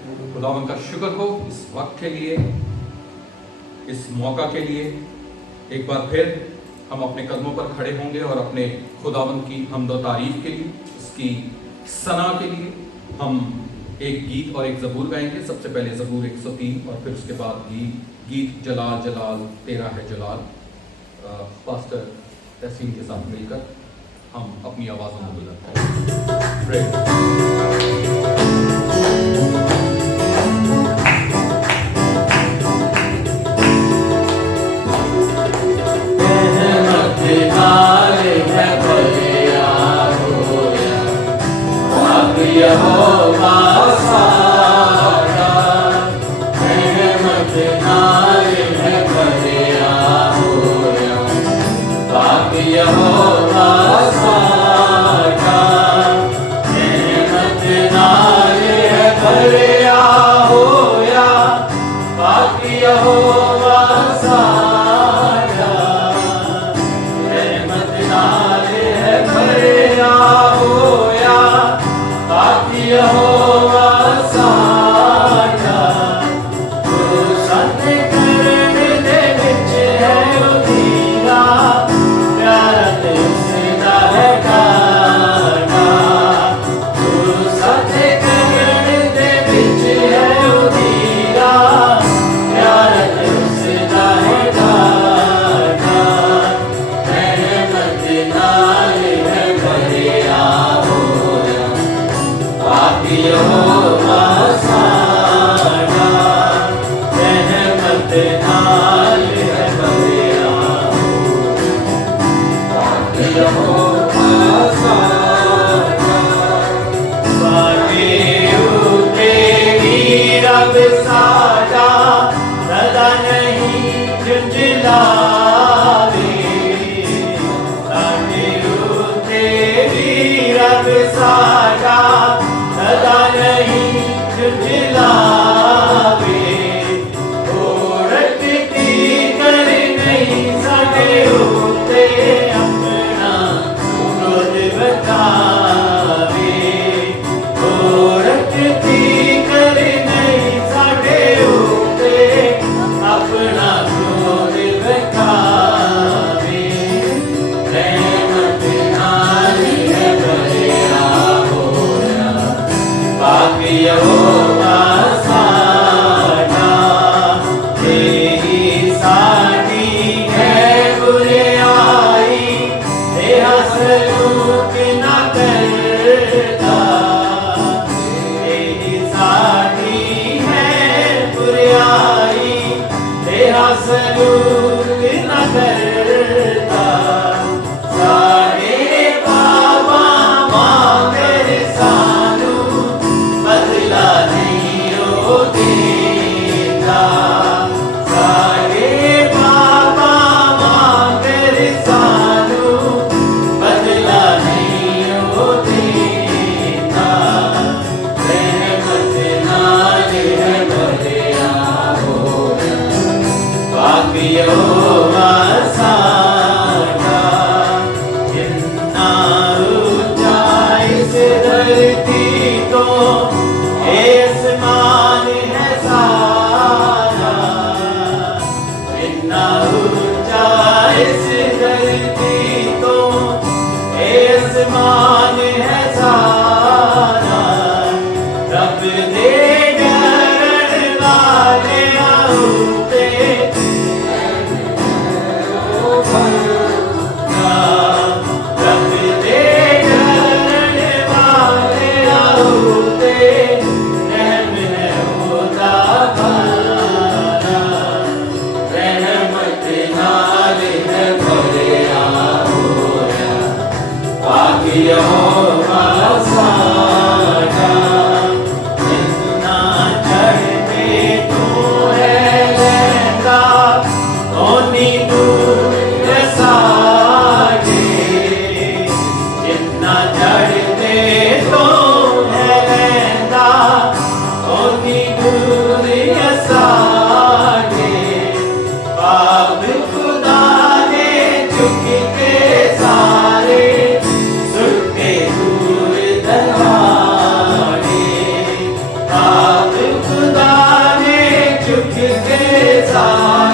खुदावन का शुक्र हो इस वक्त के लिए, इस मौका के लिए। एक बार फिर हम अपने कदमों पर खड़े होंगे और अपने खुदावन की हम्द व तारीफ के लिए, उसकी सना के लिए हम एक गीत और एक ज़बूर गाएंगे। सबसे पहले ज़बूर 103 और फिर उसके बाद गीत जलाल जलाल तेरा है जलाल। पास्टर तहसीन के साथ मिलकर हम अपनी आवाज़ों में बुलंद यहोवा सारा रहमत नाल है भरिया होया, पाक यहोवा सारा रहमत नाल है भरिया होया, पाक यहोवा सारा रहमत नाल है भरिया होया, यहोवा साडा। तू सत करन दे विच है उधीरा, प्यारा ते उसदा है डाडा। तू सत करन दे विच है उधीरा, प्यारा ते उसदा है डाडा। रहमत नाल है भरिया होया, यहोवा साडा रहमत नाल है भरिया होया, यहोवा साडा। साडे उते भी रब साडा सदा नहीं झुंझलावे, साडे उते भी रब साडा सदा नहीं झुंझलावे। औरत की कर नहीं साडे उत्ते अपना क्रोध बतावे। औरत की कर नहीं साडे उत्ते अपना क्रोध बतावे। रहमत नाल है भरिया होया, पाक यहोवा साडा। तेरी साडी है बुराई, तेरा सलूक ना करता। तेरी साडी है बुराई, तेरा सलूक ना करता। सारे बाबा मांगर सानू बदला नहीं ओ देता। सारे बाबा मांगर सानू बदला नहीं ओ देता। रहमत नाल है भरिया होया, पाक यहोवा साडा। जिन्ना ऊंचा इस धरती तो आसमान है सारा, जिन्ना ऊंचा इस धरती तो आसमान है सारा। रब दे डरन वाले आउते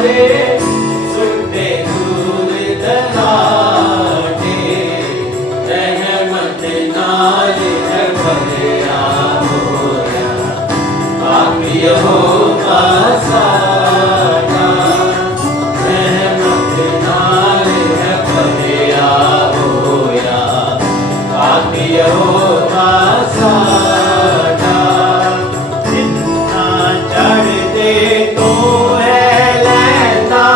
सारे सुटे दूर दराटे रहमत नाल है भरिया होया पाक यहोवा साड़ा रहमत नाल है भरिया होया पाक यहोवा साड़ा जिन्ना चढ़दे तो है लैंदा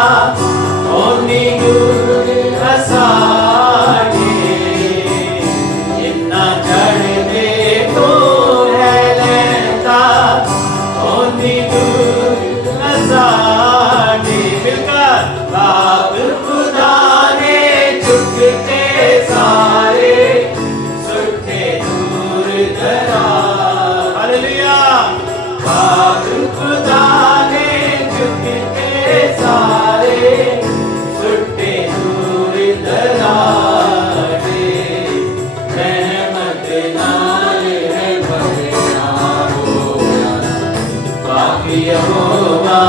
ओनी दूर असाड़े जिन्ना चढ़दे तो है लैंदा ओनी दूर असाड़े मिलकर बाप खुदा ने चुकते सारे सुटे दूर दरा हालेलुया बाप खुदा ने चुकते सारे सुटे दूर दराटे रहमत नाल है भरिया होया पाक यहोवा